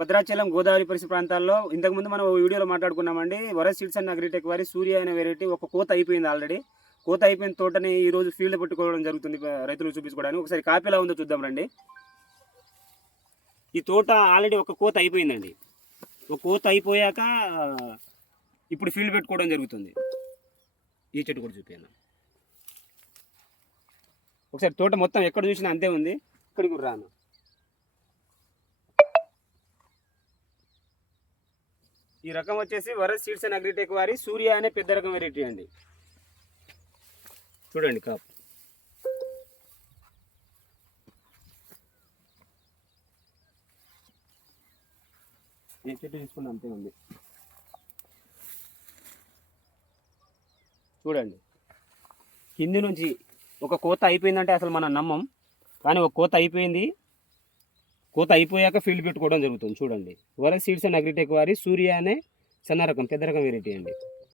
భద్రాచలం గోదావరి పరిసర ప్రాంతాల్లో ఇంతకుముందు మనం వీడియోలో మాట్లాడుకున్నామండి. వరస్ సీడ్స్ అండ్ అగ్రిటెక్ వారి సూర్య అనే వెరైటీ ఒక కోత అయిపోయింది ఆల్రెడీ. కోత అయిపోయిన తోటని ఈరోజు ఫీల్డ్ పెట్టుకోవడం జరుగుతుంది రైతులకు చూపించుకోవడానికి. ఒకసారి కాపీ ఎలా ఉందో చూద్దాం రండి. ఈ తోట ఆల్రెడీ ఒక కోత అయిపోయిందండి. ఒక కోత అయిపోయాక ఇప్పుడు ఫీల్డ్ పెట్టుకోవడం జరుగుతుంది. ఈ చెట్టు కూడా చూపాను. ఒకసారి తోట మొత్తం ఎక్కడ చూసినా అంతే ఉంది. ఇక్కడికి కూడా రాను. ఈ రకం వచ్చేసి వరస్ సీడ్స్ అండ్ అగ్రిటెక్ వారి సూర్య అనే పెద్ద రకం వెరైటీ అండి. చూడండి కాపు. ఏ చెట్టు తీసుకున్నా అంతే ఉంది. చూడండి, కింది నుంచి ఒక కోత అయిపోయిందంటే అసలు మనం నమ్మం, కానీ ఒక కోత అయిపోయింది. కోత అయిపోయాక ఫీల్డ్ పెట్టుకోవడం జరుగుతుంది. చూడండి, వరస్ సీడ్స్ అండ్ అగ్రిటెక్ వారి సూర్య అనే సన్న రకం పెద్ద రకం వెరైటీ అండి.